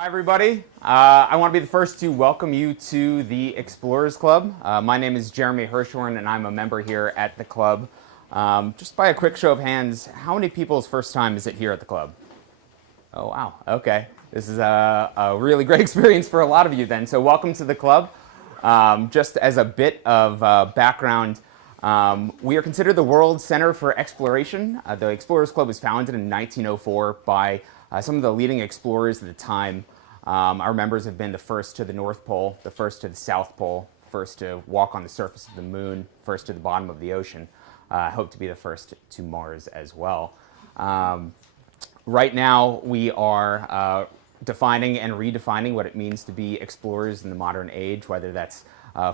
Everybody. I want to be the first to welcome you to the Explorers Club. My name is Jeremy Hirschhorn and I'm a member here at the club. Just by a quick show of hands, how many people's first time is it here at the club? Oh wow, okay. This is a really great experience for a lot of you then, so welcome to the club. Just as a bit of background, we are considered the World Center for Exploration. The Explorers Club was founded in 1904 by some of the leading explorers at the time. Our members have been the first to the North Pole, the first to the South Pole, first to walk on the surface of the moon, first to the bottom of the ocean. I hope to be the first to Mars as well. Right now, we are defining and redefining what it means to be explorers in the modern age, whether that's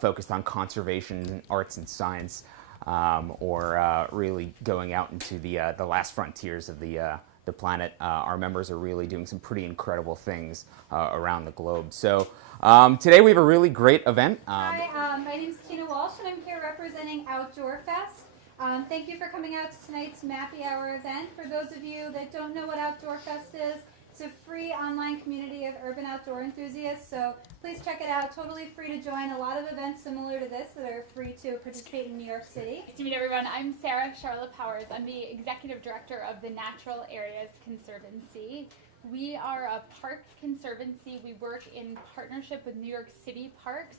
focused on conservation, arts and science, or really going out into the last frontiers of the planet. Our members are really doing some pretty incredible things around the globe. So today we have a really great event. Hi, my name is Tina Walsh and I'm here representing Outdoor Fest. Thank you for coming out to tonight's Mappy Hour event. For those of you that don't know what Outdoor Fest is, it's a free online community of urban outdoor enthusiasts, so please check it out. Totally free to join. A lot of events similar to this that are free to participate in New York City. Nice to meet everyone. I'm Sarah Charlotte Powers. I'm the Executive Director of the Natural Areas Conservancy. We are a park conservancy. We work in partnership with New York City parks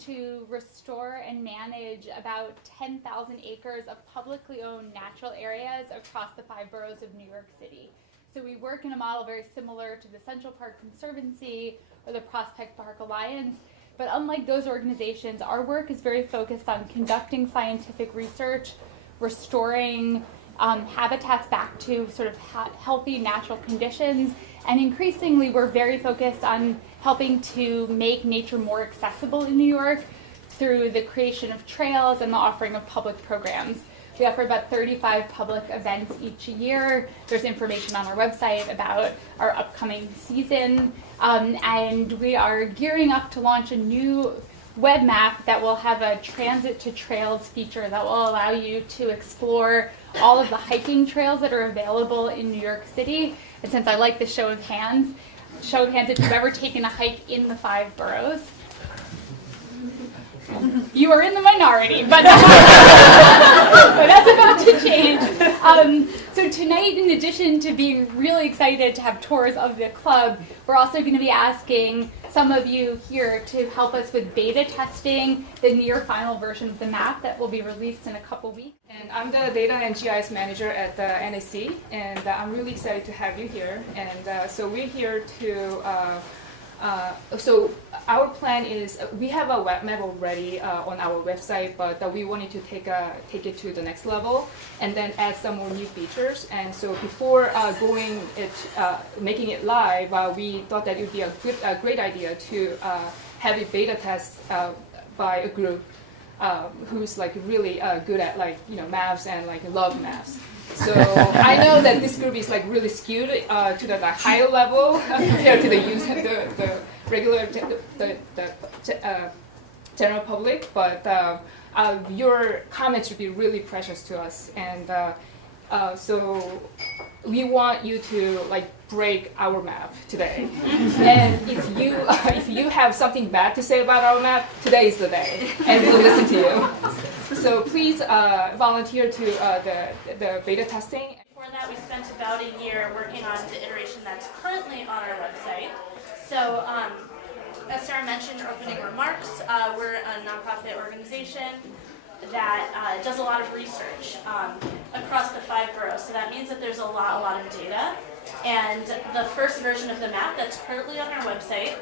to restore and manage about 10,000 acres of publicly owned natural areas across the 5 boroughs of New York City. So we work in a model very similar to the Central Park Conservancy or the Prospect Park Alliance, but unlike those organizations, our work is very focused on conducting scientific research, restoring habitats back to sort of healthy natural conditions, and increasingly we're very focused on helping to make nature more accessible in New York through the creation of trails and the offering of public programs. We offer about 35 public events each year. There's information on our website about our upcoming season. And we are gearing up to launch a new web map that will have a transit to trails feature that will allow you to explore all of the hiking trails that are available in New York City. And since I like the show of hands if you've ever taken a hike in the 5 boroughs. You are in the minority, but that's about to change. So tonight, in addition to being really excited to have tours of the club, we're also going to be asking some of you here to help us with beta testing the near final version of the map that will be released in a couple weeks. And I'm the Data and GIS Manager at the NAC, and I'm really excited to have you here. And so we're here to so our plan is we have a web map already on our website, but we wanted to take it to the next level and then add some more new features. And so before making it live, we thought that it would be a great idea to have a beta test by a group who's like really good at maps and love maps. So I know that this group is really skewed to the higher level compared to the regular general public, but your comments would be really precious to us, and so we want you to break our map today. And if you have something bad to say about our map, today is the day, and we'll listen to you. So please volunteer to the beta testing. Before that, we spent about a year working on the iteration that's currently on our website. So, as Sarah mentioned in her opening remarks, we're a nonprofit organization that does a lot of research across the 5 boroughs. So that means that there's a lot of data. And the first version of the map that's currently on our website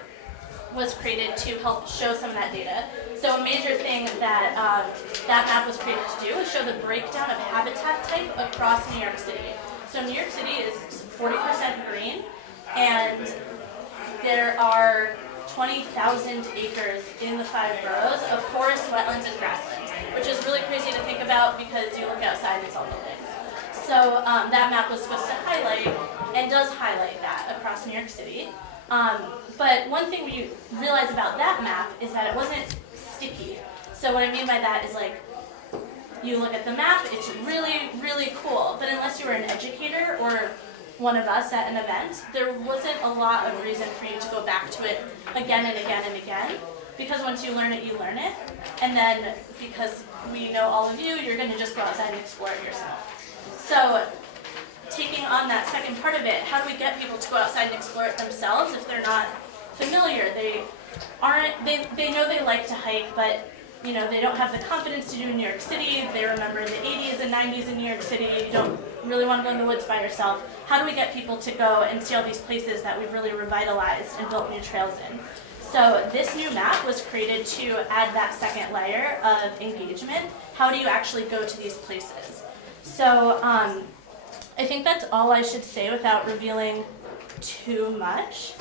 was created to help show some of that data. So a major thing that that map was created to do is show the breakdown of habitat type across New York City. So New York City is 40% green, and there are 20,000 acres in the 5 boroughs of forest, wetlands, and grasslands, which is really crazy to think about because you look outside and it's all buildings. So that map was supposed to highlight, and does highlight that across New York City. But one thing we realized about that map is that it wasn't sticky. So what I mean by that is, like, you look at the map, it's really, really cool, but unless you were an educator or one of us at an event, there wasn't a lot of reason for you to go back to it again and again and again, because once you learn it, you learn it. And then because we know all of you, you're going to just go outside and explore it yourself. So taking on that second part of it, how do we get people to go outside and explore it themselves if they're not familiar? They know they like to hike, but you know, they don't have the confidence to do in New York City. They remember the 80s and 90s in New York City. You don't really want to go in the woods by yourself. How do we get people to go and see all these places that we've really revitalized and built new trails in? So this new map was created to add that second layer of engagement. How do you actually go to these places? So I think that's all I should say without revealing too much.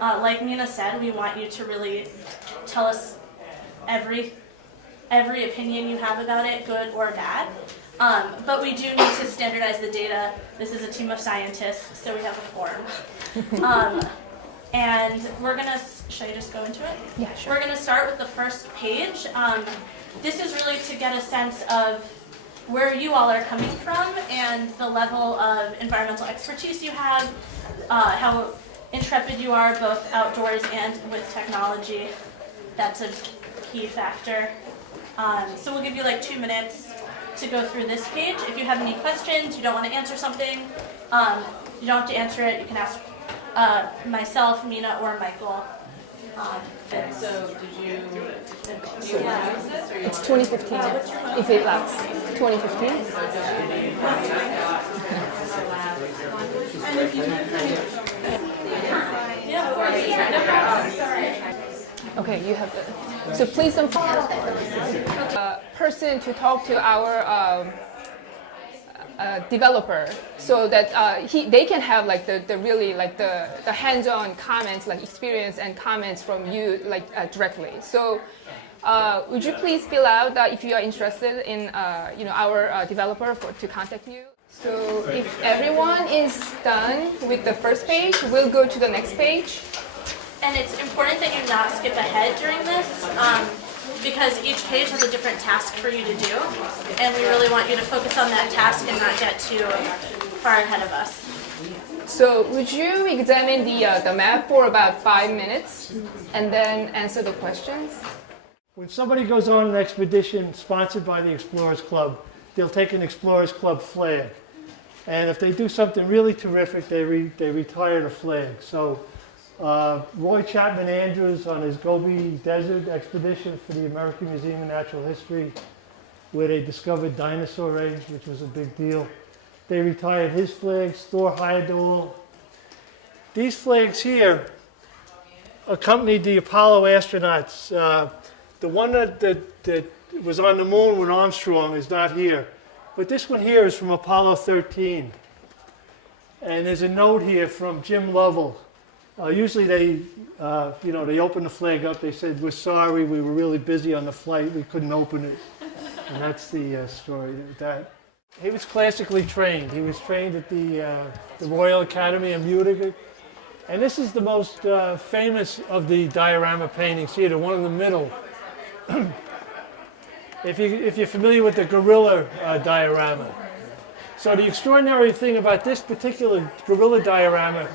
Like Mina said, we want you to really tell us every opinion you have about it, good or bad. But we do need to standardize the data. This is a team of scientists, so we have a form. And we're gonna, should I just go into it? Yeah, sure. We're gonna start with the first page. This is really to get a sense of where you all are coming from and the level of environmental expertise you have, how intrepid you are both outdoors and with technology. That's a key factor. So we'll give you like 2 minutes to go through this page. If you have any questions, you don't want to answer something, you don't have to answer it. You can ask myself, Mina, or Michael. And so did you have this? Or It's 2015, if it lasts. 2015? And if you Yeah, of course. Okay, you have the. So please don't person to talk to our developer, so that they can have like the really like the hands-on comments, like experience and comments from you like directly. So would you please fill out if you are interested in our developer to contact you. So if everyone is done with the first page, we'll go to the next page. And it's important that you not skip ahead during this, because each page has a different task for you to do, and we really want you to focus on that task and not get too far ahead of us. So would you examine the map for about 5 minutes and then answer the questions? When somebody goes on an expedition sponsored by the Explorers Club, they'll take an Explorers Club flag. And if they do something really terrific, they retire the flag. So Roy Chapman Andrews on his Gobi Desert expedition for the American Museum of Natural History, where they discovered dinosaur eggs, which was a big deal. They retired his flags. Thor Heyerdahl. These flags here accompanied the Apollo astronauts. The one that was on the moon with Armstrong is not here. But this one here is from Apollo 13. And there's a note here from Jim Lovell. Usually they open the flag up. They said, "We're sorry, we were really busy on the flight. We couldn't open it." And that's the story of that. He was classically trained. He was trained at the Royal Academy of Munich. And this is the most famous of the diorama paintings here, the one in the middle. If you're familiar with the gorilla diorama. So the extraordinary thing about this particular gorilla diorama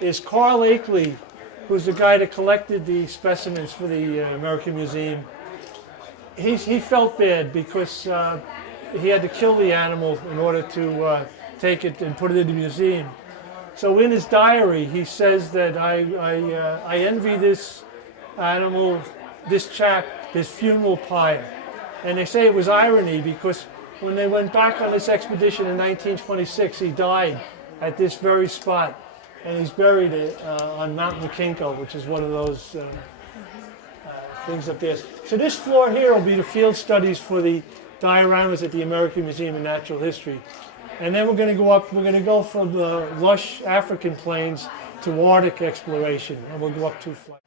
is Carl Akeley, who's the guy that collected the specimens for the American Museum. He felt bad because he had to kill the animal in order to take it and put it in the museum. So in his diary, he says that I envy this animal, this chap, his funeral pyre. And they say it was irony because when they went back on this expedition in 1926, he died at this very spot. And he's buried on Mount McKinko, which is one of those things up there. So this floor here will be the field studies for the dioramas at the American Museum of Natural History. And then we're going to go up, we're going to go from the lush African plains to Arctic exploration, and we'll go up 2 flights.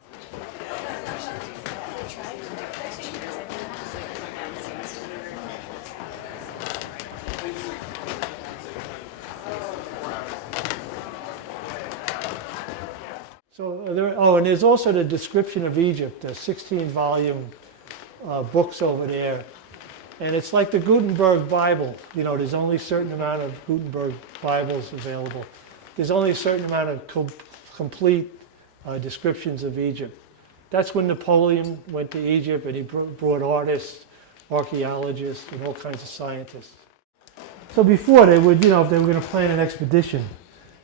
So and there's also the description of Egypt, the 16-volume books over there. And it's like the Gutenberg Bible. You know, there's only a certain amount of Gutenberg Bibles available. There's only a certain amount of complete descriptions of Egypt. That's when Napoleon went to Egypt and he brought artists, archaeologists, and all kinds of scientists. So before they would, you know, if they were going to plan an expedition,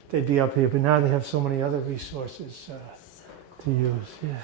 they'd be up here. But now they have so many other resources to use. Yeah.